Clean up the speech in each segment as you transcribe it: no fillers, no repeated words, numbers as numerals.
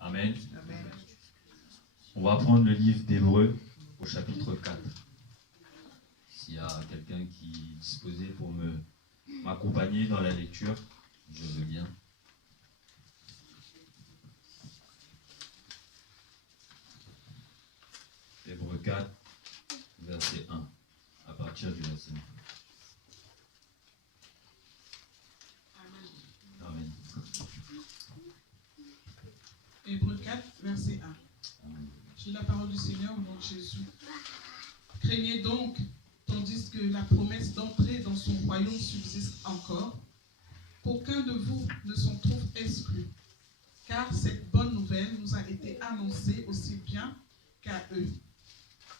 Amen. On va prendre le livre d'Hébreux au chapitre 4. S'il y a quelqu'un qui est disposé pour m'accompagner dans la lecture, je veux bien. Hébreux 4, verset 1, à partir du verset 1. Amen. Hébreux 4, verset 1. Amen. J'ai la parole du Seigneur au nom de Jésus. Craignez donc, tandis que la promesse d'entrer dans son royaume subsiste encore, qu'aucun de vous ne s'en trouve exclu. Car cette bonne nouvelle nous a été annoncée aussi bien qu'à eux.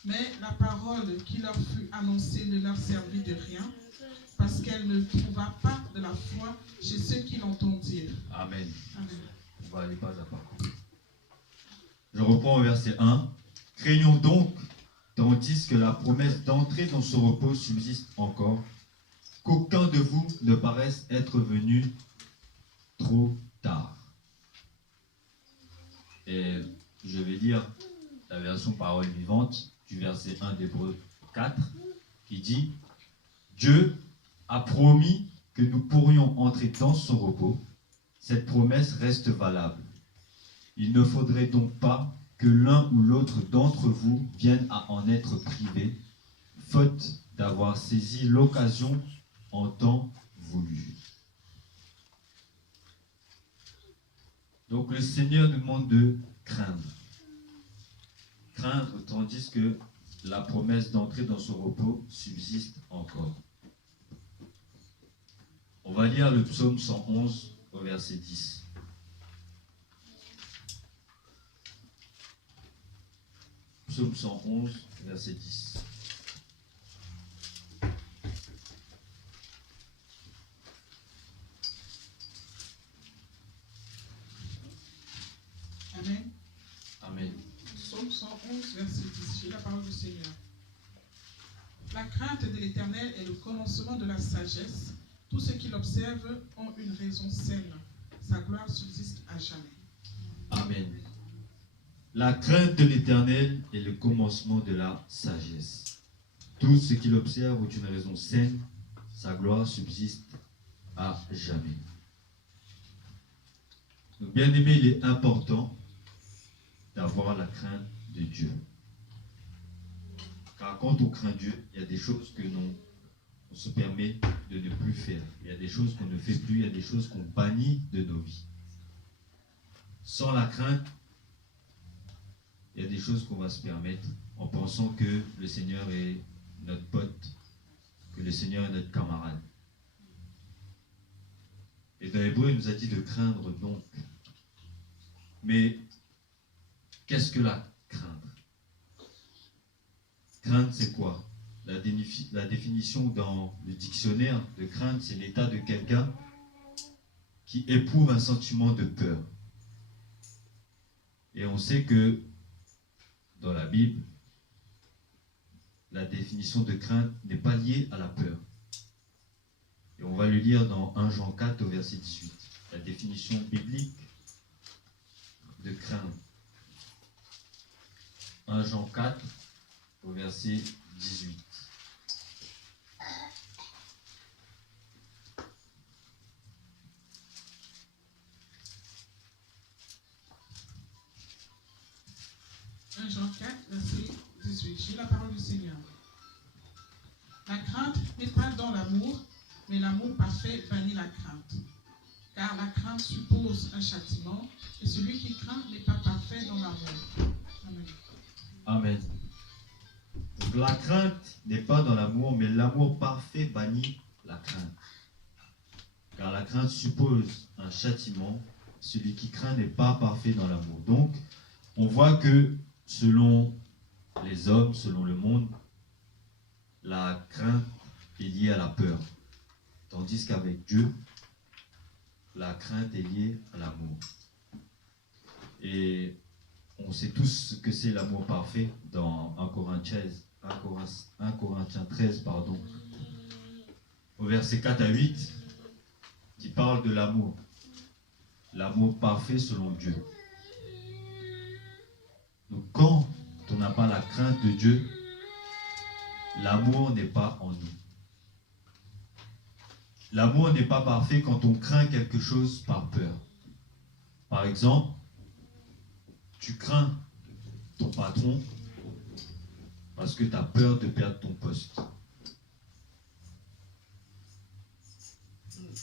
Mais la parole qui leur fut annoncée ne leur servit de rien, parce qu'elle ne trouva pas de la foi chez ceux qui l'entendirent. Amen. Amen. On va aller pas à pas. Je reprends au verset 1. Craignons donc, tandis que la promesse d'entrer dans ce repos subsiste encore, qu'aucun de vous ne paraisse être venu trop tard. Et je vais lire la version parole vivante du verset 1 d'Hébreux 4 qui dit « Dieu a promis que nous pourrions entrer dans son repos. Cette promesse reste valable. Il ne faudrait donc pas que l'un ou l'autre d'entre vous vienne à en être privé, faute d'avoir saisi l'occasion en temps voulu. » Donc le Seigneur nous demande de craindre. Craindre tandis que la promesse d'entrer dans son repos subsiste encore. On va lire le psaume 111 au verset 10. Psaume 111, verset 10. Amen. Amen. Psaume 111, verset 10. J'ai la parole du Seigneur. La crainte de l'Éternel est le commencement de la sagesse. Tous ceux qui l'observent ont une raison saine. Sa gloire subsiste à jamais. Amen. La crainte de l'Éternel est le commencement de la sagesse. Tous ceux qui l'observent ont une raison saine. Sa gloire subsiste à jamais. Donc, bien aimé, il est important d'avoir la crainte de Dieu. Car quand on craint Dieu, il y a des choses que on se permet de ne plus faire. Il y a des choses qu'on ne fait plus, il y a des choses qu'on bannit de nos vies. Sans la crainte, il y a des choses qu'on va se permettre en pensant que le Seigneur est notre pote, que le Seigneur est notre camarade. Et dans Hébreux, il nous a dit de craindre donc. Mais qu'est-ce que la craindre? Crainte, c'est quoi? La définition dans le dictionnaire de crainte, c'est l'état de quelqu'un qui éprouve un sentiment de peur. Et on sait que dans la Bible, la définition de crainte n'est pas liée à la peur. Et on va le lire dans 1 Jean 4 au verset 18. La définition biblique de crainte. 1 Jean 4 au verset 18. Jean 4, verset 18. J'ai la parole du Seigneur. La crainte n'est pas dans l'amour, mais l'amour parfait bannit la crainte. Car la crainte suppose un châtiment, et celui qui craint n'est pas parfait dans l'amour. Amen. Amen. Donc la crainte n'est pas dans l'amour, mais l'amour parfait bannit la crainte. Car la crainte suppose un châtiment, celui qui craint n'est pas parfait dans l'amour. Donc, on voit que selon les hommes, selon le monde, la crainte est liée à la peur. Tandis qu'avec Dieu, la crainte est liée à l'amour. Et on sait tous ce que c'est l'amour parfait dans 1 Corinthiens 13, au verset 4 à 8, qui parle de l'amour. l'amour parfait selon Dieu. Donc quand on n'a pas la crainte de Dieu, l'amour n'est pas en nous. L'amour n'est pas parfait quand on craint quelque chose par peur. Par exemple, tu crains ton patron parce que tu as peur de perdre ton poste.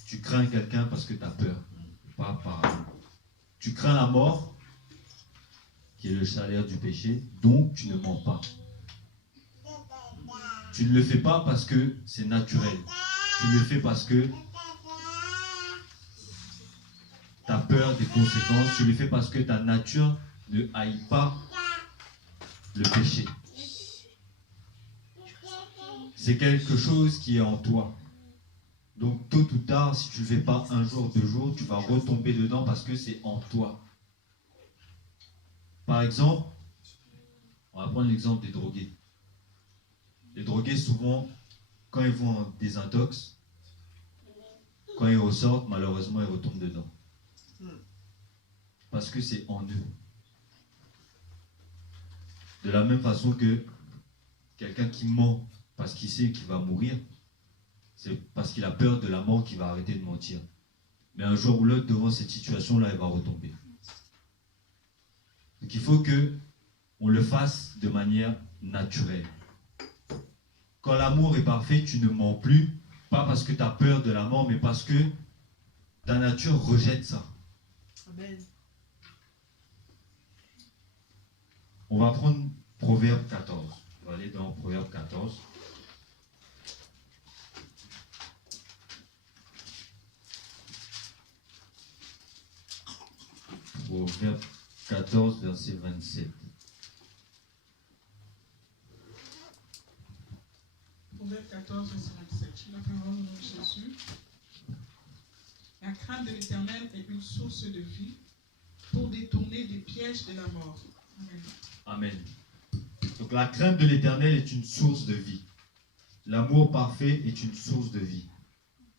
Tu crains quelqu'un parce que tu as peur, pas par amour. Tu crains la mort, qui est le salaire du péché, donc tu ne mens pas. Tu ne le fais pas parce que c'est naturel. Tu le fais parce que tu as peur des conséquences. Tu le fais parce que ta nature ne haït pas le péché. C'est quelque chose qui est en toi. Donc tôt ou tard, si tu ne le fais pas un jour, 2 jours, tu vas retomber dedans parce que c'est en toi. Par exemple, on va prendre l'exemple des drogués. Les drogués, souvent, quand ils vont en désintox, quand ils ressortent, malheureusement, ils retombent dedans. Parce que c'est en eux. De la même façon que quelqu'un qui ment parce qu'il sait qu'il va mourir, c'est parce qu'il a peur de la mort qu'il va arrêter de mentir. Mais un jour ou l'autre, devant cette situation-là, il va retomber. Donc il faut qu'on le fasse de manière naturelle. Quand l'amour est parfait, tu ne mens plus, pas parce que tu as peur de la mort, mais parce que ta nature rejette ça. Amen. On va prendre Proverbe 14. On va aller dans Proverbe 14. Proverbe 14, verset 27. Proverbe 14, verset 27. La parole au nom de Jésus. La crainte de l'Éternel est une source de vie pour détourner des pièges de la mort. Amen. Amen. Donc la crainte de l'Éternel est une source de vie. L'amour parfait est une source de vie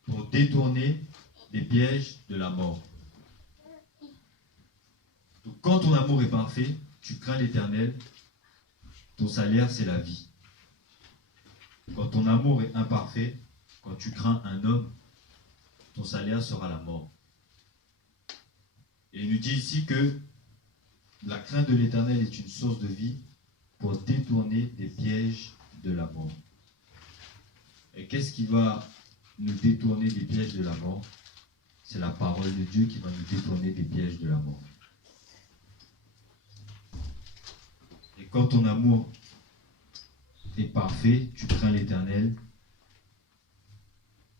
pour détourner des pièges de la mort. Donc quand ton amour est parfait, tu crains l'Éternel, ton salaire c'est la vie. Quand ton amour est imparfait, quand tu crains un homme, ton salaire sera la mort. Et il nous dit ici que la crainte de l'Éternel est une source de vie pour détourner des pièges de la mort. Et qu'est-ce qui va nous détourner des pièges de la mort? C'est la parole de Dieu qui va nous détourner des pièges de la mort. Et quand ton amour est parfait, tu crains l'Éternel,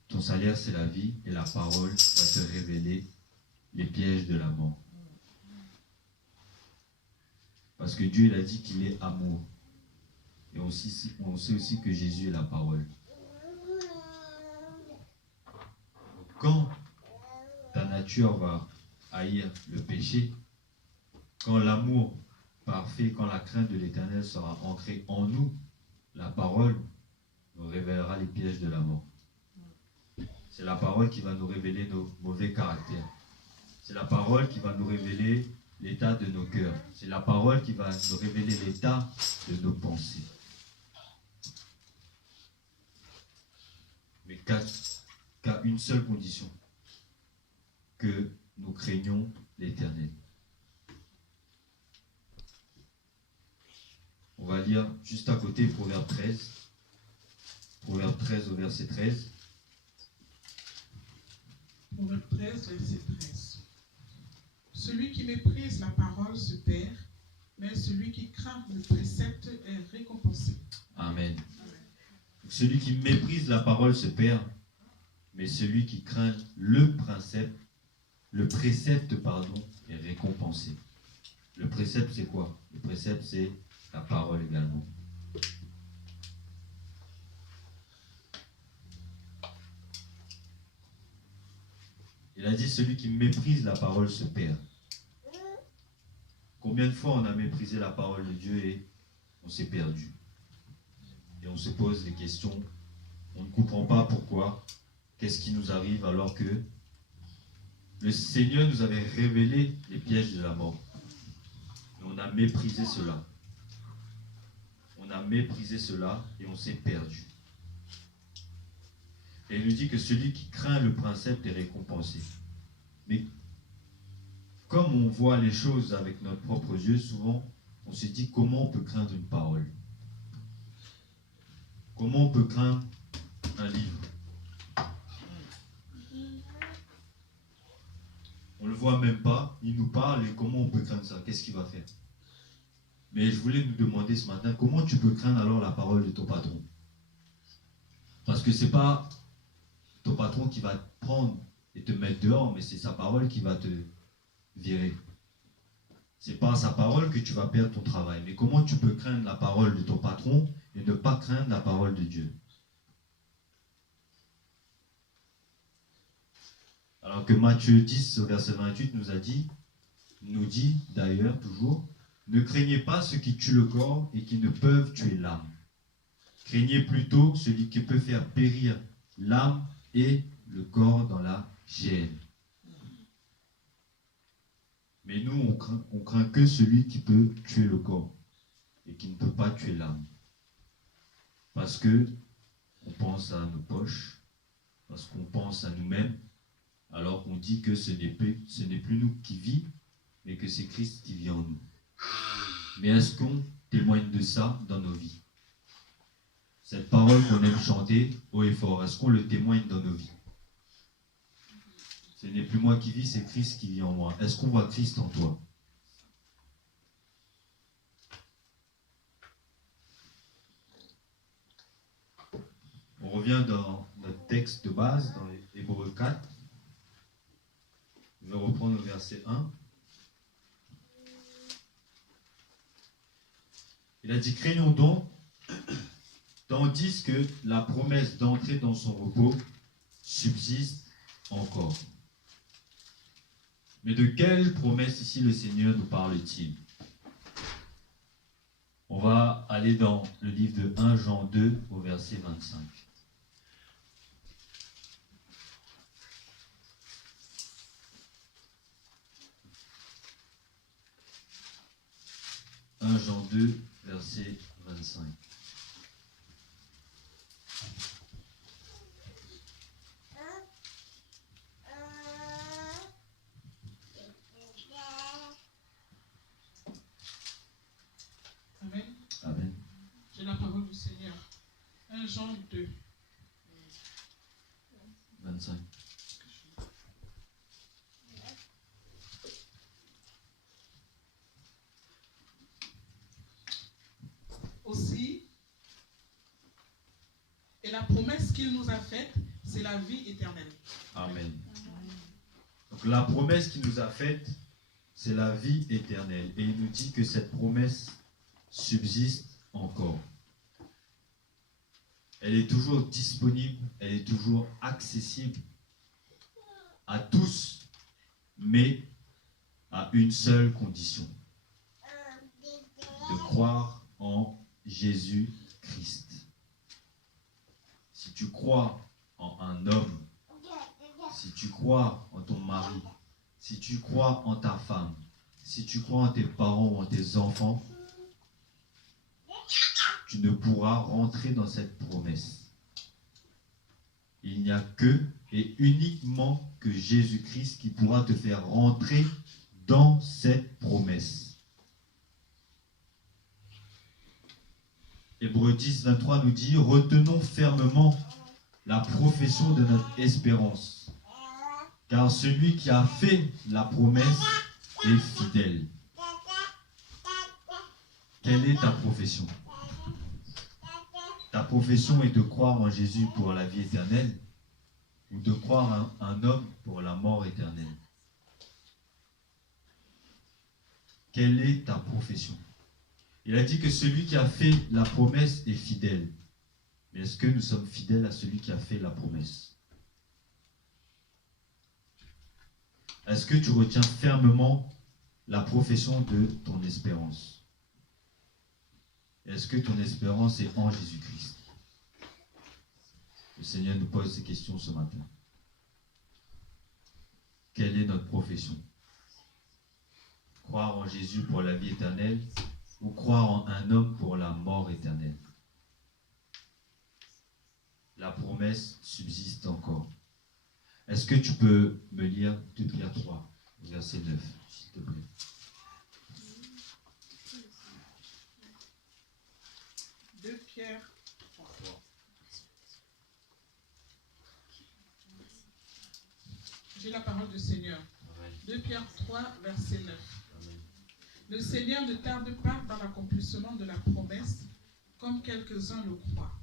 ton salaire c'est la vie et la parole va te révéler les pièges de la mort. Parce que Dieu il a dit qu'il est amour. Et on sait aussi que Jésus est la parole. Quand ta nature va haïr le péché, quand l'amour parfait, quand la crainte de l'Éternel sera ancrée en nous, la parole nous révélera les pièges de la mort. C'est la parole qui va nous révéler nos mauvais caractères. C'est la parole qui va nous révéler l'état de nos cœurs. C'est la parole qui va nous révéler l'état de nos pensées. Mais qu'à une seule condition, que nous craignons l'Éternel. On va lire juste à côté Proverbe 13. Proverbe 13 au verset 13. Proverbe 13, verset 13. Celui qui méprise la parole se perd, mais celui qui craint le précepte est récompensé. Amen. Celui qui méprise la parole se perd, mais celui qui craint le précepte, est récompensé. Le précepte, c'est quoi? Le précepte, c'est la parole également. Il a dit, celui qui méprise la parole se perd. Combien de fois on a méprisé la parole de Dieu et on s'est perdu? Et on se pose des questions. On ne comprend pas pourquoi. Qu'est-ce qui nous arrive alors que Le Seigneur nous avait révélé les pièges de la mort. Et on a méprisé cela. On a méprisé cela et on s'est perdu. Et il nous dit que celui qui craint le principe est récompensé. Mais comme on voit les choses avec nos propres yeux, souvent, on se dit comment on peut craindre une parole? Comment on peut craindre un livre? On ne le voit même pas, il nous parle et comment on peut craindre ça? Qu'est-ce qu'il va faire? Mais je voulais nous demander ce matin, comment tu peux craindre alors la parole de ton patron? Parce que ce n'est pas ton patron qui va te prendre et te mettre dehors, mais c'est sa parole qui va te virer. C'est par sa parole que tu vas perdre ton travail. Mais comment tu peux craindre la parole de ton patron et ne pas craindre la parole de Dieu? Alors que Matthieu 10, au verset 28, nous dit d'ailleurs toujours, ne craignez pas ceux qui tuent le corps et qui ne peuvent tuer l'âme. Craignez plutôt celui qui peut faire périr l'âme et le corps dans la géhenne. Mais nous, on craint que celui qui peut tuer le corps et qui ne peut pas tuer l'âme. Parce que on pense à nos poches, parce qu'on pense à nous-mêmes, alors qu'on dit que ce n'est plus nous qui vit, mais que c'est Christ qui vit en nous. Mais est-ce qu'on témoigne de ça dans nos vies? Cette parole qu'on aime chanter haut et fort, est-ce qu'on le témoigne dans nos vies? Ce n'est plus moi qui vis, c'est Christ qui vit en moi. Est-ce qu'on voit Christ en toi? On revient dans notre texte de base, dans Hébreux 4. Je vais reprendre le verset 1. Il a dit, craignons donc, tandis que la promesse d'entrer dans son repos subsiste encore. Mais de quelle promesse ici le Seigneur nous parle-t-il? On va aller dans le livre de 1 Jean 2 au verset 25. 1 Jean 2, verset 25. Amen. Amen. J'ai la parole du Seigneur. 1 Jean 2. 25. Aussi, et la promesse qu'il nous a faite, c'est la vie éternelle. Amen. Donc la promesse qu'il nous a faite, c'est la vie éternelle. Et il nous dit que cette promesse subsiste encore. Elle est toujours disponible, elle est toujours accessible à tous, mais à une seule condition: de croire en Jésus-Christ. Si tu crois en un homme, si tu crois en ton mari, si tu crois en ta femme, si tu crois en tes parents ou en tes enfants, tu ne pourras rentrer dans cette promesse. Il n'y a que et uniquement que Jésus-Christ qui pourra te faire rentrer dans cette promesse. Hébreux 10, 23 nous dit, retenons fermement la profession de notre espérance, car celui qui a fait la promesse est fidèle. Quelle est ta profession? Ta profession est de croire en Jésus pour la vie éternelle ou de croire en un homme pour la mort éternelle? Quelle est ta profession? Il a dit que celui qui a fait la promesse est fidèle. Mais est-ce que nous sommes fidèles à celui qui a fait la promesse? Est-ce que tu retiens fermement la profession de ton espérance? Est-ce que ton espérance est en Jésus-Christ? Le Seigneur nous pose ces questions ce matin. quelle est notre profession? Croire en Jésus pour la vie éternelle ou croire en un homme pour la mort éternelle? La promesse subsiste encore. Est-ce que tu peux me lire 2 Pierre 3, verset 9, s'il te plaît? Pierre 3. J'ai la parole du Seigneur. 2 Pierre 3, verset 9. Amen. Le Seigneur ne tarde pas dans l'accomplissement de la promesse, comme quelques-uns le croient,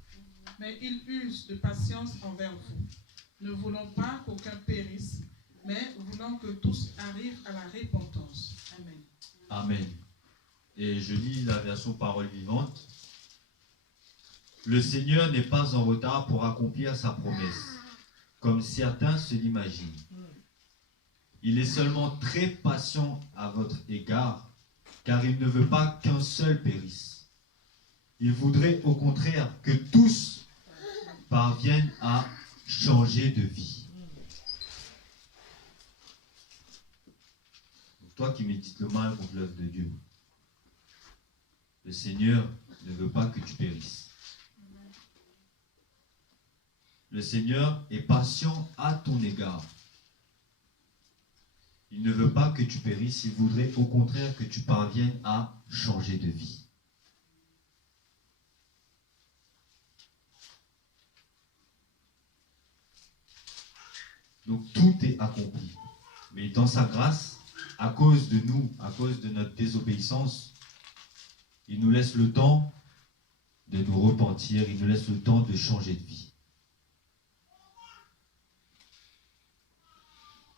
mais il use de patience envers vous, ne voulant pas qu'aucun périsse, mais voulant que tous arrivent à la repentance. Amen. Amen. Et je lis la version parole vivante. Le Seigneur n'est pas en retard pour accomplir sa promesse, comme certains se l'imaginent. Il est seulement très patient à votre égard, car il ne veut pas qu'un seul périsse. Il voudrait au contraire que tous parviennent à changer de vie. Toi qui médites le mal contre l'œuvre de Dieu, le Seigneur ne veut pas que tu périsses. Le Seigneur est patient à ton égard. Il ne veut pas que tu périsses, il voudrait au contraire que tu parviennes à changer de vie. Donc tout est accompli. Mais dans sa grâce, à cause de nous, à cause de notre désobéissance, il nous laisse le temps de nous repentir, il nous laisse le temps de changer de vie.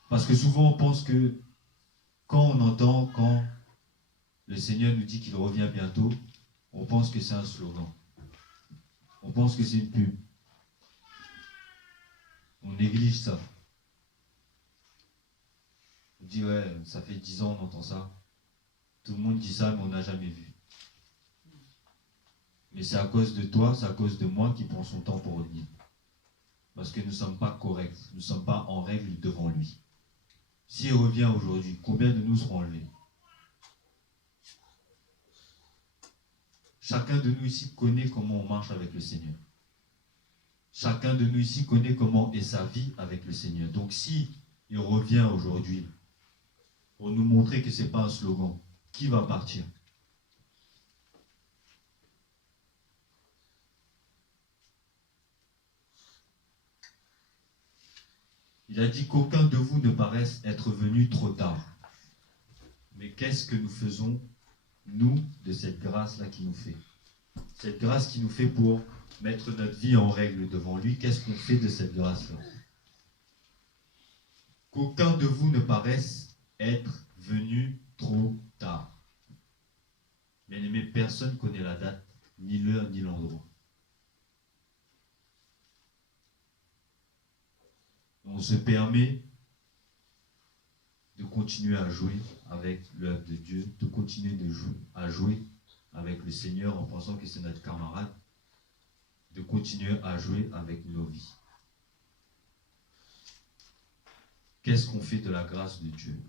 Parce que souvent on pense que quand le Seigneur nous dit qu'il revient bientôt, on pense que c'est un slogan. On pense que c'est une pub. On néglige ça. On dit ouais, ça fait 10 ans on entend ça. Tout le monde dit ça, mais on n'a jamais vu. Mais c'est à cause de toi, c'est à cause de moi qui prend son temps pour revenir. Parce que nous ne sommes pas corrects, nous ne sommes pas en règle devant lui. S'il revient aujourd'hui, combien de nous seront enlevés? Chacun de nous ici connaît comment on marche avec le Seigneur. Chacun de nous ici connaît comment est sa vie avec le Seigneur. Donc si il revient aujourd'hui pour nous montrer que ce n'est pas un slogan, qui va partir? Il a dit qu'aucun de vous ne paraisse être venu trop tard. Mais qu'est-ce que nous faisons, nous, de cette grâce-là qu'il nous fait? Cette grâce qu'il nous fait pour mettre notre vie en règle devant lui, qu'est-ce qu'on fait de cette grâce-là? Qu'aucun de vous ne paraisse être venu trop tard. Bien-aimé, personne ne connaît la date, ni l'heure, ni l'endroit. On se permet de continuer à jouer avec l'œuvre de Dieu, de continuer à jouer avec le Seigneur en pensant que c'est notre camarade, de continuer à jouer avec nos vies. Qu'est-ce qu'on fait de la grâce de Dieu?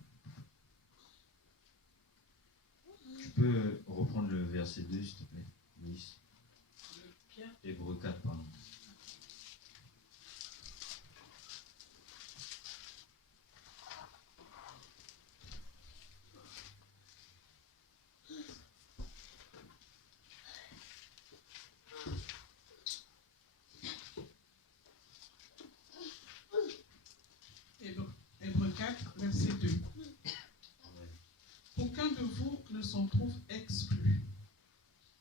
Tu peux reprendre le verset 2, s'il te plaît, Luis. Hébreux 4, pardon. Hébreux 4, verset 2. Aucun de vous ne s'en trouve exclu,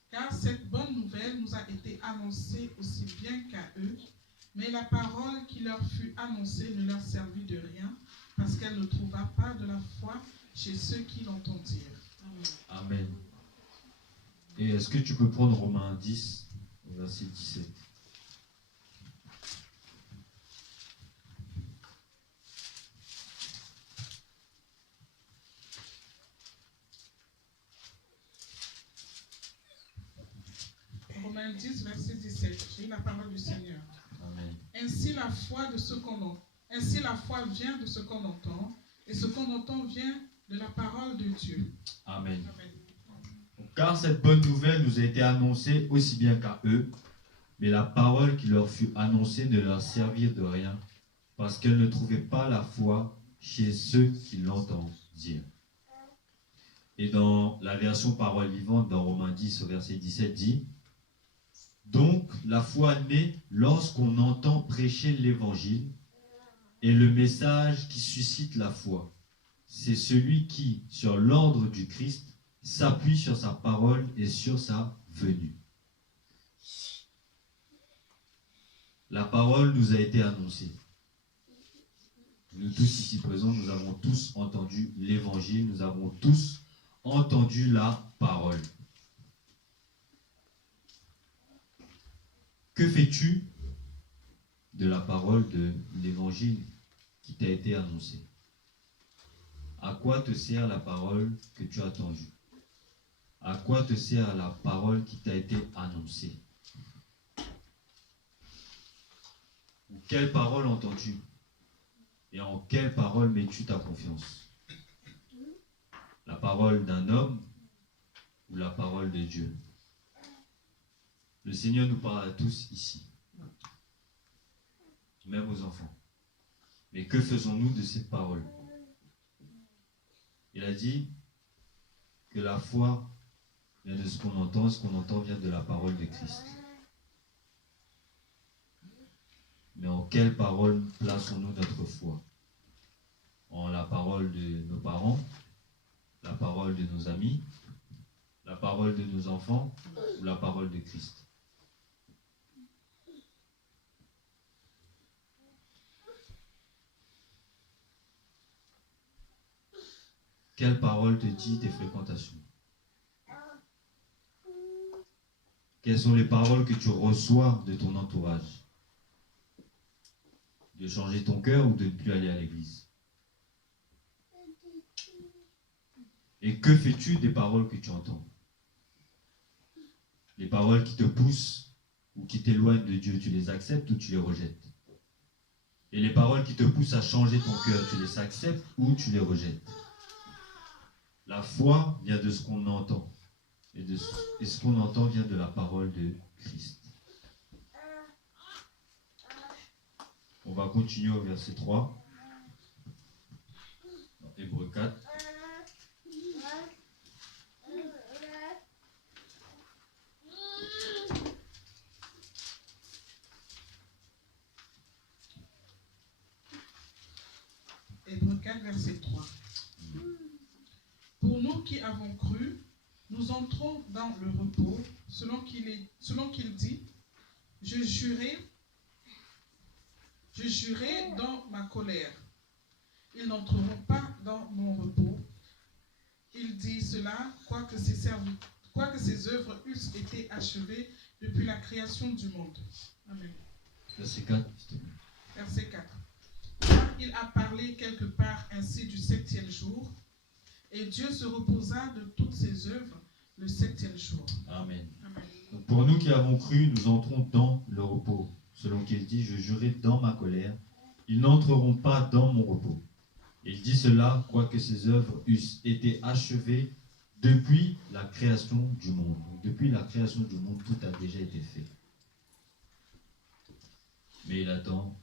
car cette bonne nouvelle nous a été annoncée aussi bien qu'à eux, mais la parole qui leur fut annoncée ne leur servit de rien, parce qu'elle ne trouva pas de la foi chez ceux qui l'entendirent. Amen. Et est-ce que tu peux prendre Romains 10, verset 17? Romains 10, verset 17. J'ai la parole du Seigneur. Amen. Ainsi la foi vient de ce qu'on entend, Et ce qu'on entend vient de la parole de Dieu. Amen. Amen. Car cette bonne nouvelle nous a été annoncée aussi bien qu'à eux, mais la parole qui leur fut annoncée ne leur servit de rien, parce qu'elles ne trouvaient pas la foi chez ceux qui l'entendirent. Et dans la version parole vivante, dans Romains 10, au verset 17, dit « Donc la foi naît lorsqu'on entend prêcher l'évangile, et le message qui suscite la foi, c'est celui qui, sur l'ordre du Christ, s'appuie sur sa parole et sur sa venue. » La parole nous a été annoncée. Nous tous ici présents, nous avons tous entendu l'évangile, nous avons tous entendu la parole. Que fais-tu de la parole de l'évangile qui t'a été annoncée? À quoi te sert la parole que tu as entendue? À quoi te sert la parole qui t'a été annoncée? Quelle parole entends-tu? Et en quelle parole mets-tu ta confiance? La parole d'un homme ou la parole de Dieu? Le Seigneur nous parle à tous ici, même aux enfants. Mais que faisons-nous de cette parole? Il a dit que la foi vient de ce qu'on entend vient de la parole de Christ. Mais en quelle parole plaçons-nous notre foi? En la parole de nos parents, la parole de nos amis, la parole de nos enfants ou la parole de Christ? Quelle parole te dit tes fréquentations? Quelles sont les paroles que tu reçois de ton entourage? De changer ton cœur ou de ne plus aller à l'église? Et que fais-tu des paroles que tu entends? Les paroles qui te poussent ou qui t'éloignent de Dieu, tu les acceptes ou tu les rejettes? Et les paroles qui te poussent à changer ton cœur, tu les acceptes ou tu les rejettes? La foi vient de ce qu'on entend. Et ce qu'on entend vient de la parole de Christ. On va continuer au verset 3. Dans Hébreux 4. Hébreux 4, verset 3. Pour nous qui avons cru, nous entrons dans le repos, selon qu'il dit, je jurai dans ma colère. Ils n'entreront pas dans mon repos. Il dit cela, quoique ses œuvres eussent été achevées depuis la création du monde. Amen. Verset 4. Verset 4. Car il a parlé quelque part ainsi du 7e jour, et Dieu se reposa de toutes ses œuvres le 7e jour. Amen. Amen. Donc pour nous qui avons cru, nous entrons dans le repos. Selon qu'il dit, je jurai dans ma colère, ils n'entreront pas dans mon repos. Il dit cela, quoique ses œuvres eussent été achevées depuis la création du monde. Donc, depuis la création du monde, tout a déjà été fait. Mais il attend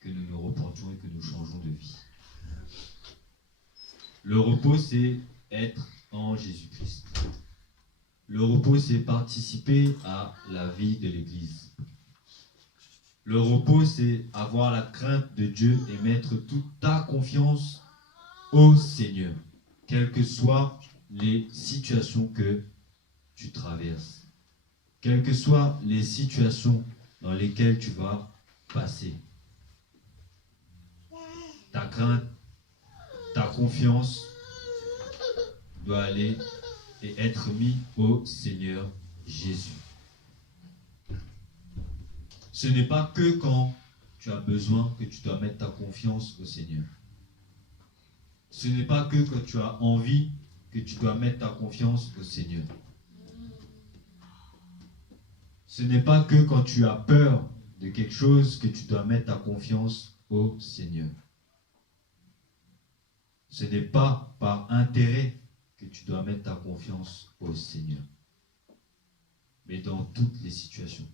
que nous nous repentions et que nous changeons de vie. Le repos, c'est être en Jésus-Christ. Le repos, c'est participer à la vie de l'Église. Le repos, c'est avoir la crainte de Dieu et mettre toute ta confiance au Seigneur, quelles que soient les situations que tu traverses, quelles que soient les situations dans lesquelles tu vas passer. Ta crainte, ta confiance doit aller et être mis au Seigneur Jésus. Ce n'est pas que quand tu as besoin que tu dois mettre ta confiance au Seigneur. Ce n'est pas que quand tu as envie que tu dois mettre ta confiance au Seigneur. Ce n'est pas que quand tu as peur de quelque chose que tu dois mettre ta confiance au Seigneur. Ce n'est pas par intérêt que tu dois mettre ta confiance au Seigneur, mais dans toutes les situations.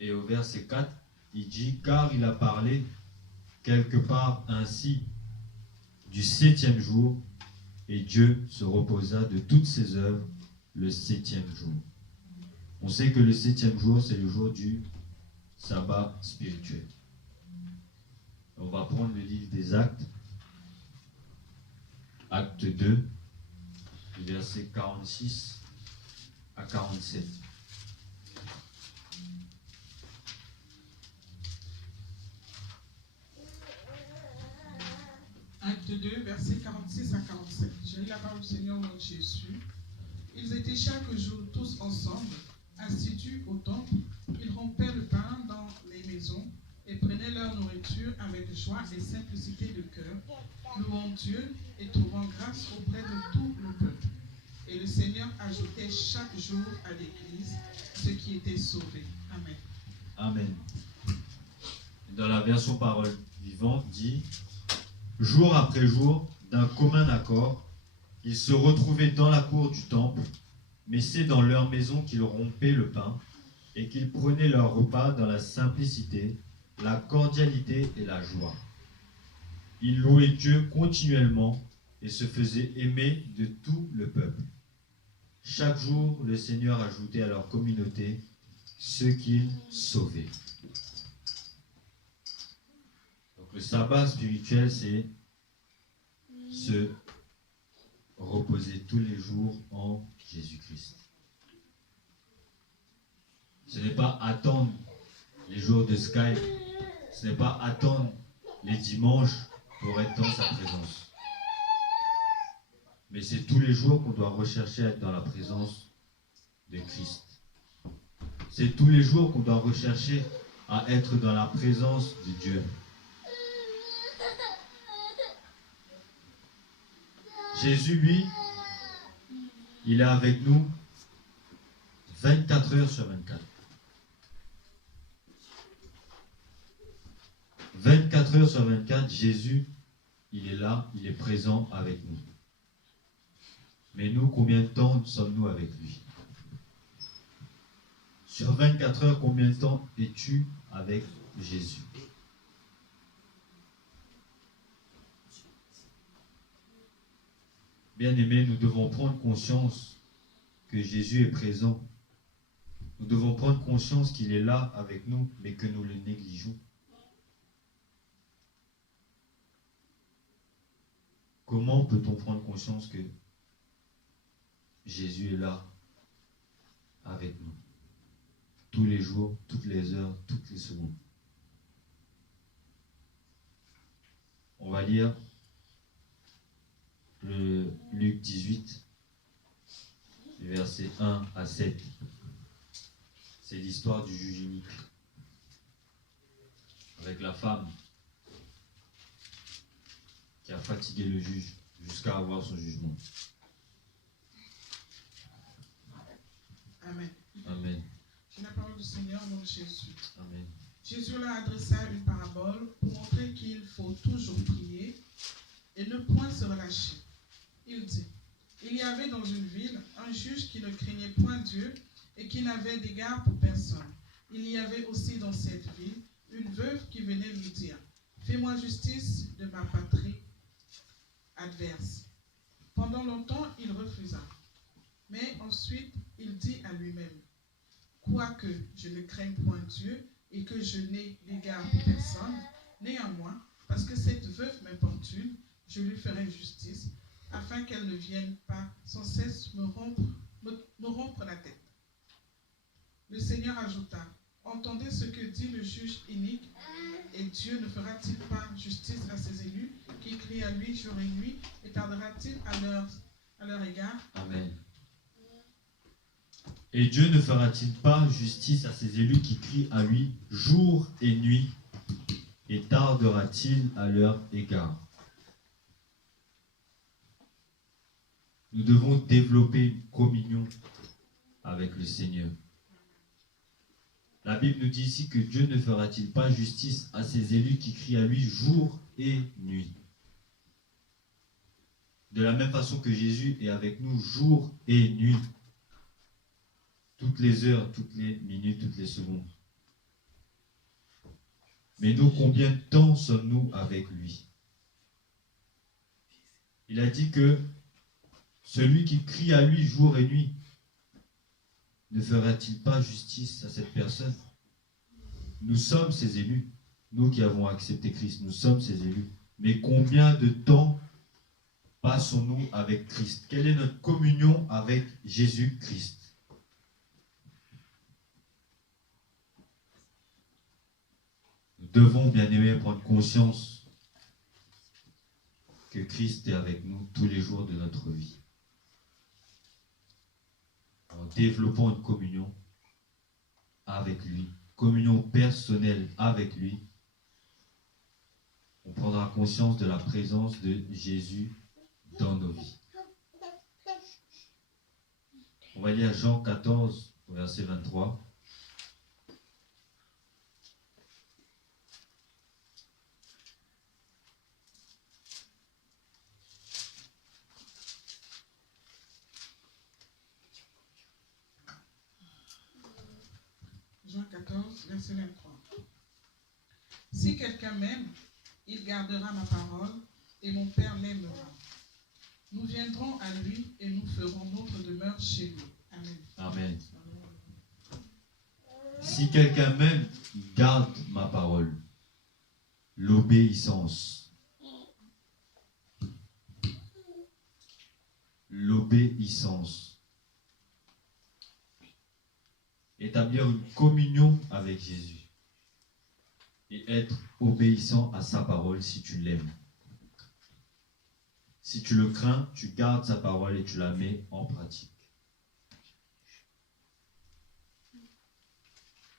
Et au verset 4, il dit, car il a parlé quelque part ainsi du 7e jour, et Dieu se reposa de toutes ses œuvres le 7e jour. On sait que le 7e jour, c'est le jour du sabbat spirituel. On va prendre le livre des Actes, acte 2, versets 46 à 47. Acte 2, versets 46 à 47. J'ai lu la parole du Seigneur au nom de Jésus. Ils étaient chaque jour tous ensemble, assidus au temple. Ils rompaient le pain dans les maisons et prenaient leur nourriture avec joie et simplicité de cœur, louant Dieu et trouvant grâce auprès de tout le peuple. Et le Seigneur ajoutait chaque jour à l'Église ceux qui étaient sauvés. Amen. Amen. Dans la version parole vivante, dit, jour après jour, d'un commun accord, ils se retrouvaient dans la cour du temple, mais c'est dans leur maison qu'ils rompaient le pain et qu'ils prenaient leur repas dans la simplicité, la cordialité et la joie. Ils louaient Dieu continuellement et se faisaient aimer de tout le peuple. Chaque jour, le Seigneur ajoutait à leur communauté ceux qu'il sauvait. Donc le sabbat spirituel, c'est se reposer tous les jours en Jésus-Christ. Ce n'est pas attendre les jours de Skype, ce n'est pas attendre les dimanches pour être dans sa présence. Mais c'est tous les jours qu'on doit rechercher à être dans la présence de Christ. C'est tous les jours qu'on doit rechercher à être dans la présence de Dieu. Jésus, lui, il est avec nous 24 heures sur 24. 24 heures sur 24, Jésus, il est là, il est présent avec nous. Mais nous, combien de temps sommes-nous avec lui? Sur 24 heures, combien de temps es-tu avec Jésus? Bien-aimés, nous devons prendre conscience que Jésus est présent. Nous devons prendre conscience qu'il est là avec nous, mais que nous le négligeons. Comment peut-on prendre conscience que Jésus est là avec nous, tous les jours, toutes les heures, toutes les secondes? On va lire le Luc 18, versets 1 à 7. C'est l'histoire du juge unique, avec la femme qui a fatigué le juge jusqu'à avoir son jugement. Amen. Amen. C'est la parole du Seigneur au nom de Jésus. Amen. Jésus leur adressa une parabole pour montrer qu'il faut toujours prier et ne point se relâcher. Il dit, il y avait dans une ville un juge qui ne craignait point Dieu et qui n'avait d'égard pour personne. Il y avait aussi dans cette ville une veuve qui venait lui dire, fais-moi justice de ma patrie adverse. Pendant longtemps, il refusa. Mais ensuite, il dit à lui-même, quoique je ne craigne point Dieu et que je n'ai d'égard pour personne, néanmoins, parce que cette veuve m'importune, je lui ferai justice, afin qu'elle ne vienne pas sans cesse me rompre la tête. Le Seigneur ajouta, entendez ce que dit le juge inique, et Dieu ne fera-t-il pas justice à ses élus qui crient à lui jour et nuit, et tardera-t-il à leur égard? Amen. Et Dieu ne fera-t-il pas justice à ses élus qui crient à lui jour et nuit, et tardera-t-il à leur égard? Nous devons développer une communion avec le Seigneur. La Bible nous dit ici que Dieu ne fera-t-il pas justice à ses élus qui crient à lui jour et nuit. De la même façon que Jésus est avec nous jour et nuit. Toutes les heures, toutes les minutes, toutes les secondes. Mais nous, combien de temps sommes-nous avec lui? Il a dit que celui qui crie à lui jour et nuit, ne fera-t-il pas justice à cette personne? Nous sommes ses élus. Nous qui avons accepté Christ, nous sommes ses élus. Mais combien de temps passons-nous avec Christ? Quelle est notre communion avec Jésus-Christ? Nous devons, bien aimés, prendre conscience que Christ est avec nous tous les jours de notre vie. En développant une communion avec lui, communion personnelle avec lui, on prendra conscience de la présence de Jésus dans nos vies. On va lire Jean 14, verset 23. Jean 14, verset 23. Si quelqu'un m'aime, il gardera ma parole, et mon Père l'aimera. Nous viendrons à lui et nous ferons notre demeure chez lui. Amen. Amen. Si quelqu'un m'aime, il garde ma parole. L'obéissance. L'obéissance. Établir une communion avec Jésus. Et être obéissant à sa parole si tu l'aimes. Si tu le crains, tu gardes sa parole et tu la mets en pratique.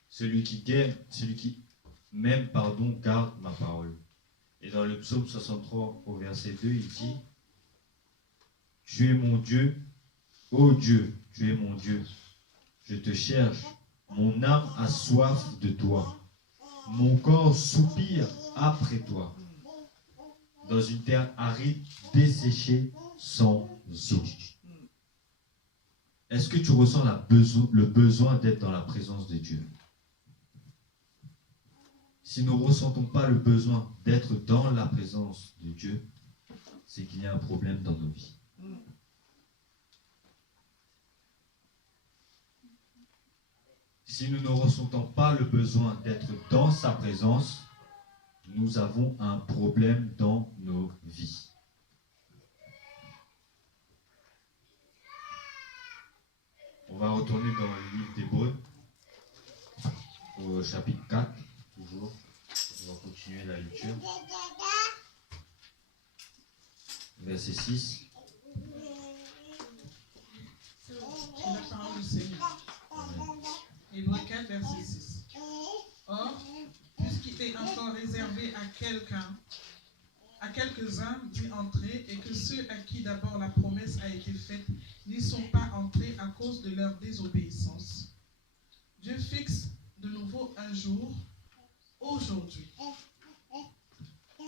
Celui qui m'aime, garde ma parole. Et dans le psaume 63, au verset 2, il dit: Tu es mon Dieu, ô Dieu, tu es mon Dieu. Je te cherche, mon âme a soif de toi. Mon corps soupire après toi. Dans une terre aride, desséchée, sans eau. Est-ce que tu ressens le besoin d'être dans la présence de Dieu? Si nous ne ressentons pas le besoin d'être dans la présence de Dieu, c'est qu'il y a un problème dans nos vies. Si nous ne ressentons pas le besoin d'être dans sa présence, nous avons un problème dans nos vies. On va retourner dans le livre d'Hébreux, au chapitre 4, toujours. On va continuer la lecture. Verset 6. C'est la parole du Seigneur. Hébreux 4, verset 6. Or, puisqu'il est encore réservé à quelques-uns d'y entrer, et que ceux à qui d'abord la promesse a été faite n'y sont pas entrés à cause de leur désobéissance, Dieu fixe de nouveau un jour, aujourd'hui.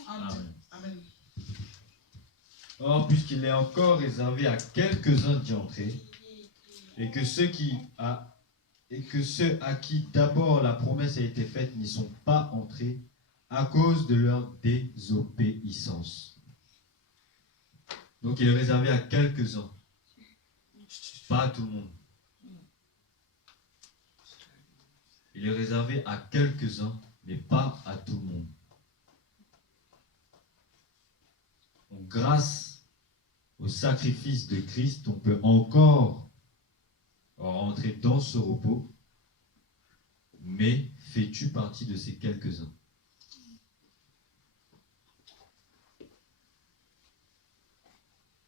Amen. Or, puisqu'il est encore réservé à quelques-uns d'y entrer, et que ceux à qui d'abord la promesse a été faite n'y sont pas entrés à cause de leur désobéissance. Donc il est réservé à quelques-uns, pas à tout le monde. Il est réservé à quelques-uns, mais pas à tout le monde. Donc, grâce au sacrifice de Christ, on peut encore rentrer dans ce repos, mais fais-tu partie de ces quelques-uns?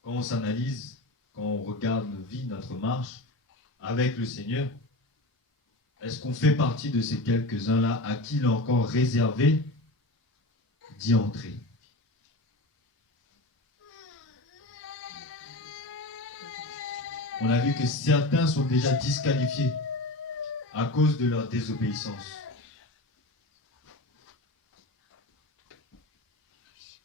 Quand on s'analyse, quand on regarde nos vies, notre marche avec le Seigneur, est-ce qu'on fait partie de ces quelques-uns-là à qui il est encore réservé d'y entrer? On a vu que certains sont déjà disqualifiés à cause de leur désobéissance.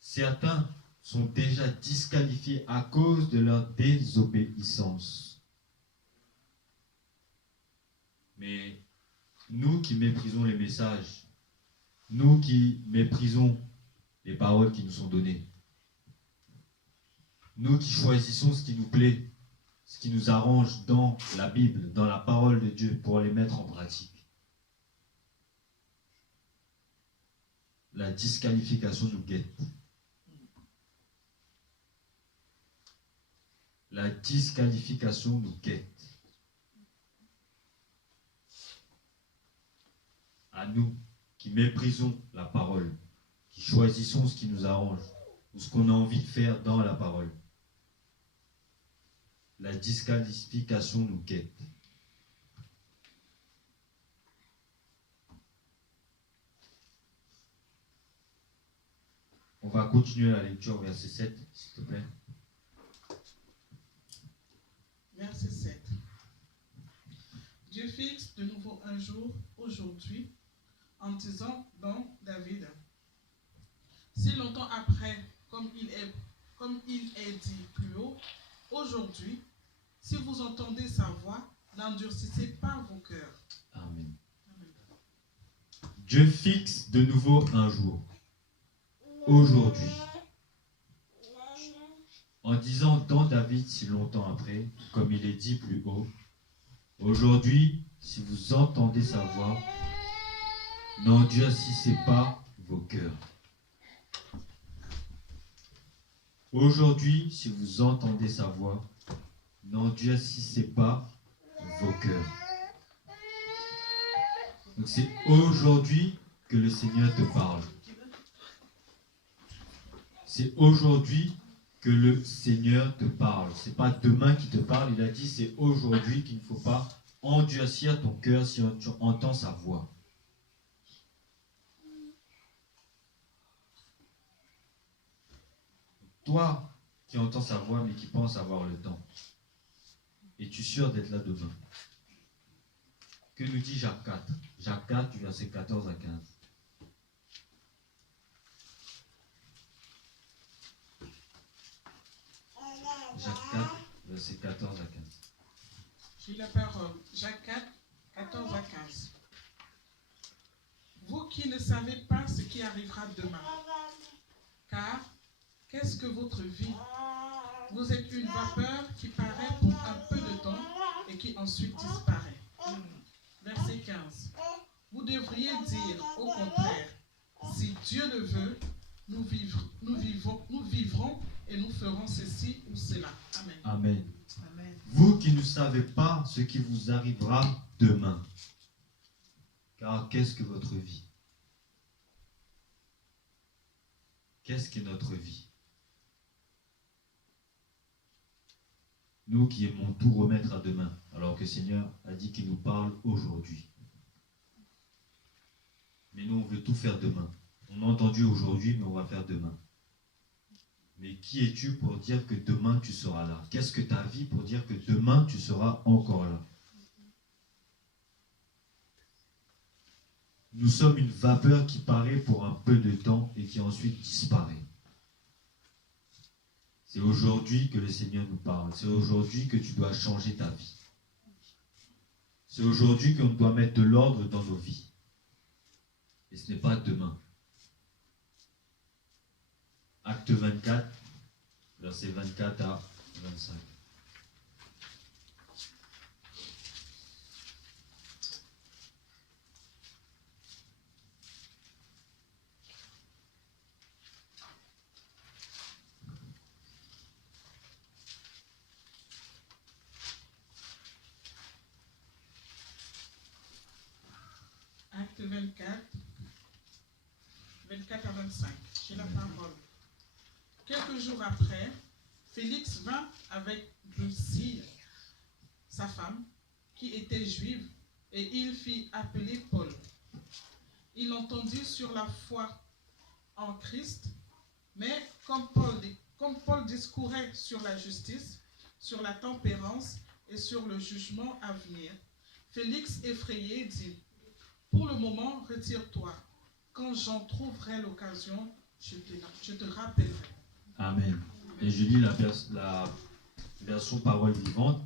Certains sont déjà disqualifiés à cause de leur désobéissance. Mais nous qui méprisons les messages, nous qui méprisons les paroles qui nous sont données, nous qui choisissons ce qui nous plaît, ce qui nous arrange dans la Bible, dans la parole de Dieu, pour les mettre en pratique, la disqualification nous guette. La disqualification nous guette. À nous qui méprisons la parole, qui choisissons ce qui nous arrange ou ce qu'on a envie de faire dans la parole. La disqualification nous guette. On va continuer la lecture au verset 7, s'il te plaît. Verset 7. Dieu fixe de nouveau un jour, aujourd'hui, en disant dans David, si longtemps après, comme il est dit plus haut, aujourd'hui, si vous entendez sa voix, n'endurcissez pas vos cœurs. Amen. Dieu fixe de nouveau un jour, aujourd'hui, en disant dans David si longtemps après, comme il est dit plus haut, aujourd'hui, si vous entendez sa voix, n'endurcissez pas vos cœurs. Aujourd'hui, si vous entendez sa voix, n'endurcissez pas vos cœurs. Donc c'est aujourd'hui que le Seigneur te parle. C'est aujourd'hui que le Seigneur te parle. C'est pas demain qu'il te parle. Il a dit c'est aujourd'hui qu'il ne faut pas endurcir ton cœur si tu entends sa voix. Toi qui entends sa voix mais qui pense avoir le temps, es-tu sûr d'être là demain? Que nous dit Jacques 4? Jacques 4 du verset 14 à 15. Jacques 4, verset 14 à 15. J'ai la parole. Jacques 4, 14 à 15. Vous qui ne savez pas ce qui arrivera demain, car qu'est-ce que votre vie? Vous êtes une vapeur qui paraît pour un peu de temps et qui ensuite disparaît. Verset 15. Vous devriez dire au contraire, si Dieu le veut, nous vivrons et nous ferons ceci ou cela. Amen. Amen. Amen. Vous qui ne savez pas ce qui vous arrivera demain, car qu'est-ce que votre vie? Qu'est-ce qu'est notre vie? Nous qui aimons tout remettre à demain, alors que le Seigneur a dit qu'il nous parle aujourd'hui. Mais nous, on veut tout faire demain. On a entendu aujourd'hui, mais on va faire demain. Mais qui es-tu pour dire que demain tu seras là? Qu'est-ce que ta vie pour dire que demain tu seras encore là? Nous sommes une vapeur qui paraît pour un peu de temps et qui ensuite disparaît. C'est aujourd'hui que le Seigneur nous parle. C'est aujourd'hui que tu dois changer ta vie. C'est aujourd'hui qu'on doit mettre de l'ordre dans nos vies. Et ce n'est pas demain. Acte 24, versets 24 à 25. Acte 24, 24 à 25. J'ai la parole. Quelques jours après, Félix vint avec Drusille, sa femme, qui était juive, et il fit appeler Paul. Il entendit sur la foi en Christ, mais comme Paul discourait sur la justice, sur la tempérance et sur le jugement à venir, Félix, effrayé, dit, « Pour le moment, retire-toi. Quand j'en trouverai l'occasion, je te rappellerai. » Amen. Et je lis la version parole vivante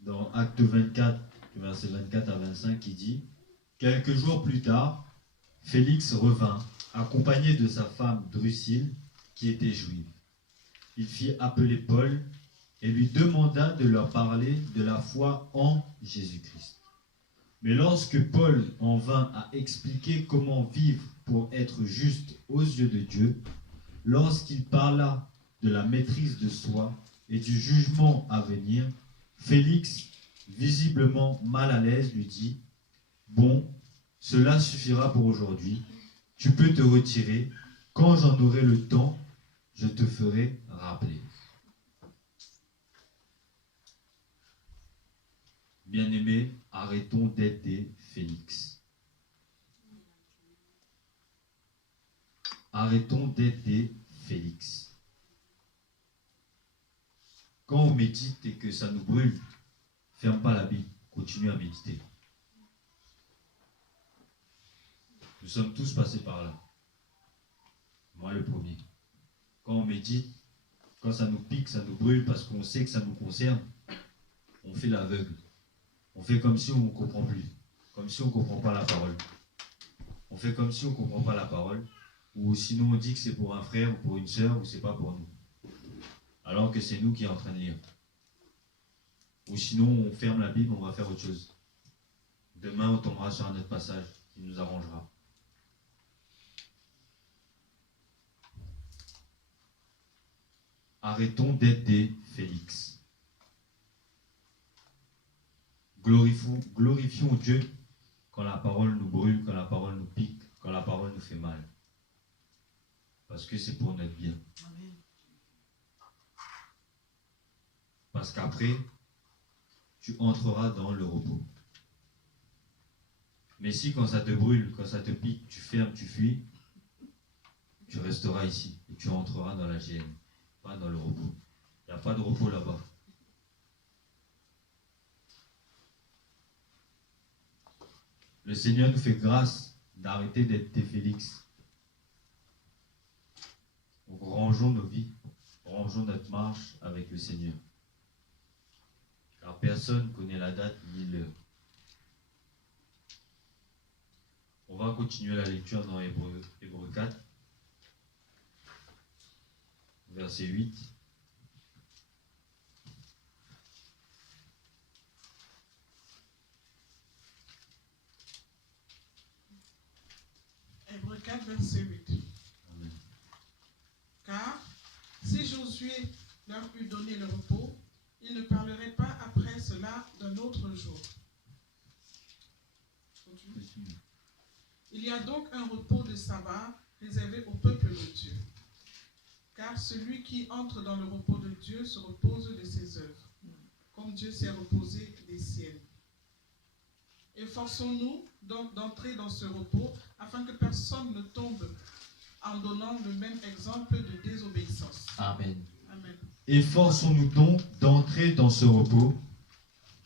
dans Acte 24, verset 24 à 25, qui dit, « Quelques jours plus tard, Félix revint, accompagné de sa femme Drusille, qui était juive. Il fit appeler Paul et lui demanda de leur parler de la foi en Jésus-Christ. Mais lorsque Paul en vint à expliquer comment vivre pour être juste aux yeux de Dieu, lorsqu'il parla de la maîtrise de soi et du jugement à venir, Félix, visiblement mal à l'aise, lui dit, « Bon, cela suffira pour aujourd'hui. Tu peux te retirer. Quand j'en aurai le temps, je te ferai rappeler. » Bien-aimés, arrêtons d'aider Félix. Arrêtons d'aider Félix. Quand on médite et que ça nous brûle, ferme pas la Bible, continue à méditer. Nous sommes tous passés par là. Moi le premier. Quand on médite, quand ça nous pique, ça nous brûle parce qu'on sait que ça nous concerne, on fait l'aveugle. On fait comme si on ne comprend plus, comme si on ne comprend pas la parole. On fait comme si on ne comprend pas la parole, ou sinon on dit que c'est pour un frère ou pour une sœur, ou c'est pas pour nous. Alors que c'est nous qui sommes en train de lire. Ou sinon on ferme la Bible, on va faire autre chose. Demain on tombera sur un autre passage qui nous arrangera. Arrêtons d'aider Félix. Glorifions Dieu quand la parole nous brûle, quand la parole nous pique, quand la parole nous fait mal. Parce que c'est pour notre bien. Amen. Parce qu'après, tu entreras dans le repos. Mais si quand ça te brûle, quand ça te pique, tu fermes, tu fuis, tu resteras ici et tu entreras dans la géhenne, pas dans le repos. Il n'y a pas de repos là-bas. Le Seigneur nous fait grâce d'arrêter d'être des Félix. Donc rangeons nos vies, rangeons notre marche avec le Seigneur. Car personne ne connaît la date ni l'heure. On va continuer la lecture dans Hébreux 4, verset 8. Hébreux 4, verset 8. Amen. Car si Josué leur eût donné le repos, il ne parlerait pas après cela d'un autre jour. Il y a donc un repos de sabbat réservé au peuple de Dieu. Car celui qui entre dans le repos de Dieu se repose de ses œuvres, comme Dieu s'est reposé des siennes. Efforçons-nous donc d'entrer dans ce repos afin que personne ne tombe en donnant le même exemple de désobéissance. Amen. Amen. Efforçons-nous donc d'entrer dans ce repos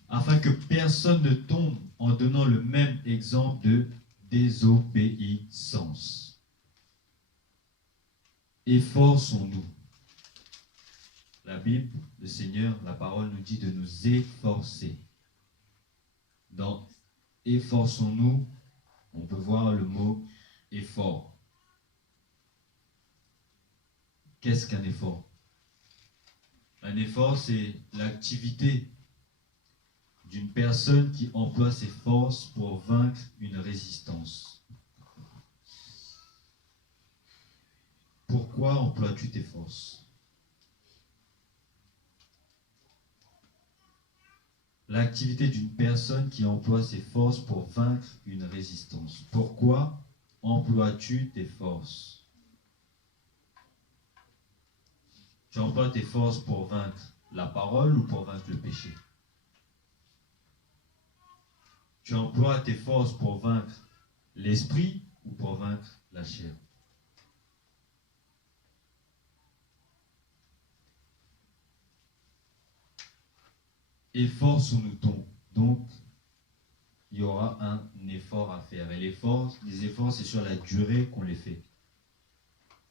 afin que personne ne tombe en donnant le même exemple de désobéissance. Efforçons-nous. La Bible, le Seigneur, la parole nous dit de nous efforcer. Dans efforçons-nous, on peut voir le mot effort. Qu'est-ce qu'un effort? Un effort, c'est l'activité d'une personne qui emploie ses forces pour vaincre une résistance. Pourquoi emploies-tu tes forces? L'activité d'une personne qui emploie ses forces pour vaincre une résistance. Pourquoi emploies-tu tes forces? Tu emploies tes forces pour vaincre la parole ou pour vaincre le péché? Tu emploies tes forces pour vaincre l'esprit ou pour vaincre la chair? Efforçons-nous donc il y aura un effort à faire. Et les efforts, c'est sur la durée qu'on les fait.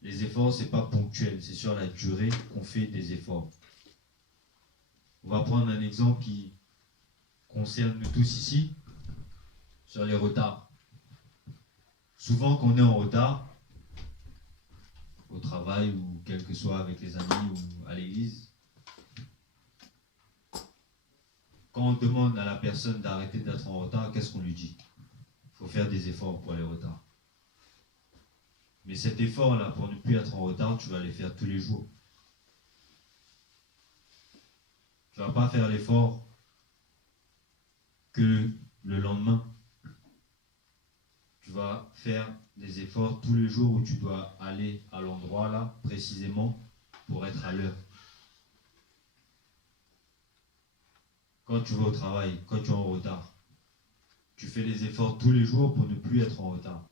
Les efforts, ce n'est pas ponctuel, c'est sur la durée qu'on fait des efforts. On va prendre un exemple qui concerne nous tous ici, sur les retards. Souvent, quand on est en retard, au travail ou quel que soit avec les amis ou à l'église, quand on demande à la personne d'arrêter d'être en retard, qu'est-ce qu'on lui dit? Il faut faire des efforts pour les retards. Mais cet effort-là, pour ne plus être en retard, tu vas les faire tous les jours. Tu ne vas pas faire l'effort que le lendemain. Tu vas faire des efforts tous les jours où tu dois aller à l'endroit là, précisément, pour être à l'heure. Quand tu vas au travail, quand tu es en retard, tu fais des efforts tous les jours pour ne plus être en retard.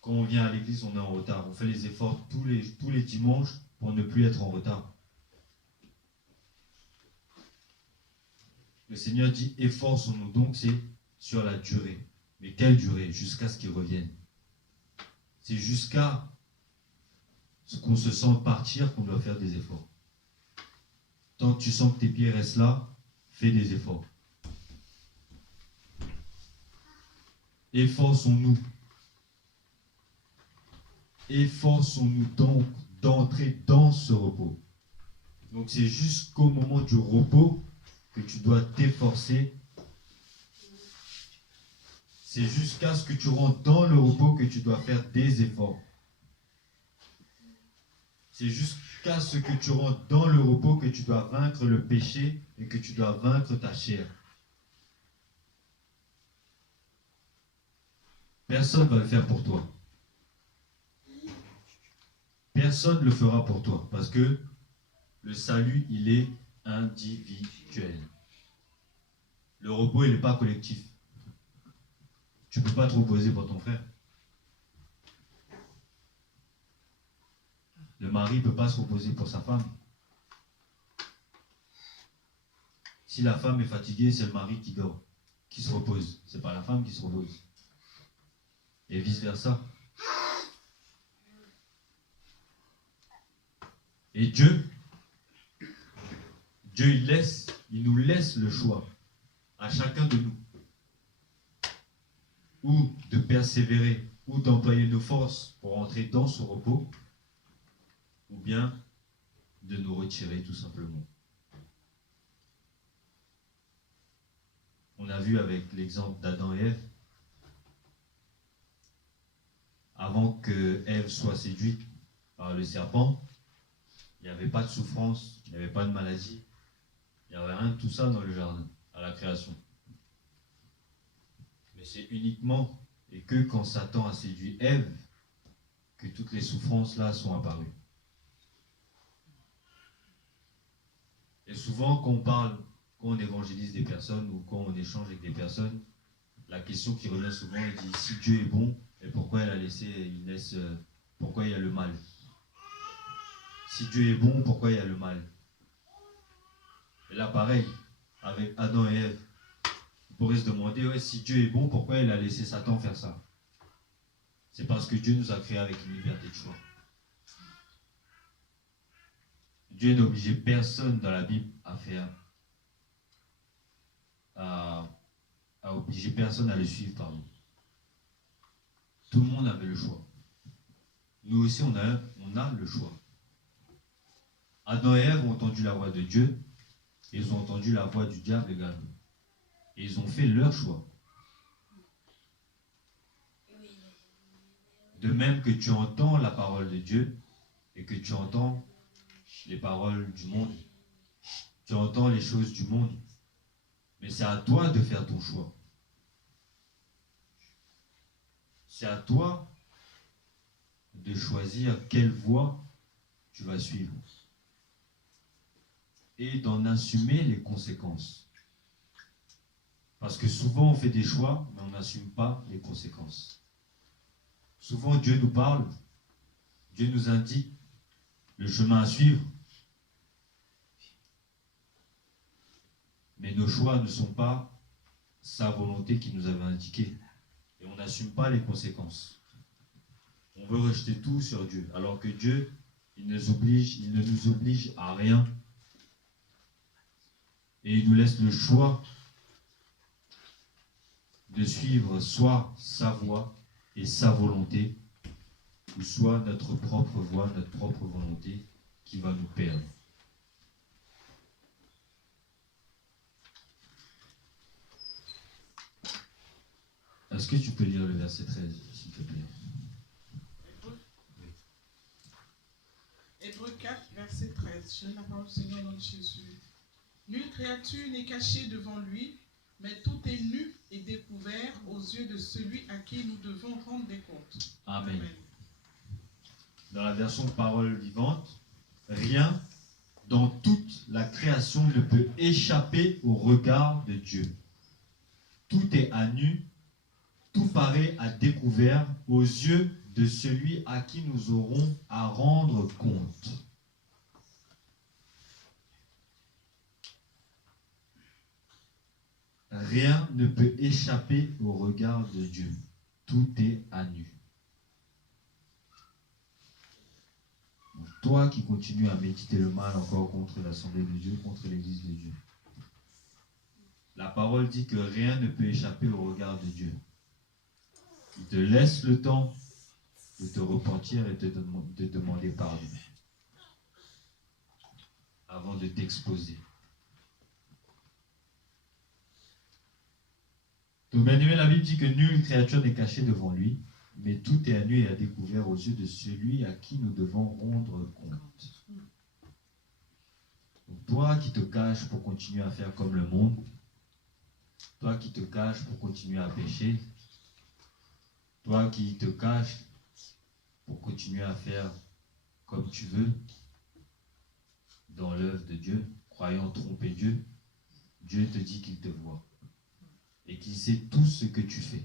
Quand on vient à l'église, on est en retard. On fait les efforts tous les dimanches pour ne plus être en retard. Le Seigneur dit, efforçons-nous donc, c'est sur la durée. Mais quelle durée? Jusqu'à ce qu'il revienne. C'est jusqu'à ce qu'on se sente partir qu'on doit faire des efforts. Tant que tu sens que tes pieds restent là, fais des efforts. Efforçons-nous. Efforçons-nous donc d'entrer dans ce repos. Donc c'est jusqu'au moment du repos que tu dois t'efforcer. C'est jusqu'à ce que tu rentres dans le repos que tu dois faire des efforts. C'est jusqu'à ce que tu rentres dans le repos que tu dois vaincre le péché et que tu dois vaincre ta chair. Personne ne va le faire pour toi. Personne ne le fera pour toi parce que le salut, il est individuel. Le repos, il n'est pas collectif. Tu ne peux pas te reposer pour ton frère. Le mari ne peut pas se reposer pour sa femme. Si la femme est fatiguée, c'est le mari qui dort, qui se repose. Ce n'est pas la femme qui se repose. Et vice-versa. Et Dieu, il nous laisse le choix à chacun de nous. Ou de persévérer, ou d'employer nos forces pour entrer dans ce repos, ou bien de nous retirer tout simplement. On a vu avec l'exemple d'Adam et Ève, avant que Ève soit séduite par le serpent, il n'y avait pas de souffrance, il n'y avait pas de maladie, il n'y avait rien de tout ça dans le jardin, à la création. Mais c'est uniquement et que quand Satan a séduit Ève, que toutes les souffrances là sont apparues. Et souvent, quand on évangélise des personnes ou quand on échange avec des personnes, la question qui revient souvent est dit, si Dieu est bon, et pourquoi pourquoi il y a le mal? Si Dieu est bon, pourquoi il y a le mal? Et là, pareil, avec Adam et Ève, on pourrait se demander, ouais, si Dieu est bon, pourquoi il a laissé Satan faire ça? C'est parce que Dieu nous a créés avec une liberté de choix. Dieu n'a obligé personne dans la Bible à obliger personne à le suivre, pardon. Tout le monde avait le choix. Nous aussi, on a le choix. Adam et Ève ont entendu la voix de Dieu, et ils ont entendu la voix du diable également. Et ils ont fait leur choix. De même que tu entends la parole de Dieu, et que tu entends les paroles du monde, tu entends les choses du monde, mais c'est à toi de faire ton choix. C'est à toi de choisir quelle voie tu vas suivre et d'en assumer les conséquences. Parce que souvent on fait des choix, mais on n'assume pas les conséquences. Souvent Dieu nous parle, Dieu nous indique le chemin à suivre, Mais nos choix ne sont pas sa volonté qui nous avait indiqué. Et on n'assume pas les conséquences. On veut rejeter tout sur Dieu, alors que Dieu, il ne nous oblige à rien. Et il nous laisse le choix de suivre soit sa voie et sa volonté, ou soit notre propre voie, notre propre volonté qui va nous perdre. Est-ce que tu peux lire le verset 13, s'il te plaît? Hébreux 4, verset 13. Je lis la parole du Seigneur dans Jésus. Nulle créature n'est cachée devant lui, mais tout est nu et découvert aux yeux de celui à qui nous devons rendre des comptes. Amen. Dans la version Parole vivante, rien dans toute la création ne peut échapper au regard de Dieu. Tout est à nu, tout paraît à découvert aux yeux de celui à qui nous aurons à rendre compte. Rien ne peut échapper au regard de Dieu. Tout est à nu. Donc, toi qui continues à méditer le mal encore contre l'Assemblée de Dieu, contre l'Église de Dieu. La parole dit que rien ne peut échapper au regard de Dieu. Il te laisse le temps de te repentir et de demander pardon avant de t'exposer. Donc, bien aimé, la Bible dit que nulle créature n'est cachée devant lui, mais tout est à nu et à découvert aux yeux de celui à qui nous devons rendre compte. Donc, toi qui te caches pour continuer à faire comme le monde, toi qui te caches pour continuer à pécher, toi qui te caches pour continuer à faire comme tu veux dans l'œuvre de Dieu, croyant tromper Dieu, Dieu te dit qu'il te voit et qu'il sait tout ce que tu fais.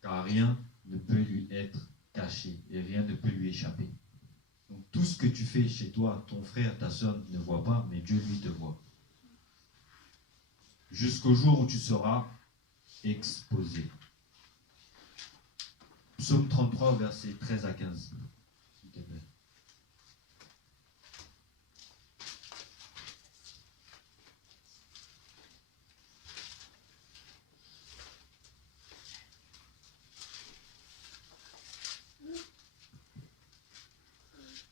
Car rien ne peut lui être caché et rien ne peut lui échapper. Donc tout ce que tu fais chez toi, ton frère, ta soeur ne voit pas, mais Dieu lui te voit. Jusqu'au jour où tu seras exposé. Psaume 33, versets 13 à 15. S'il te plaît.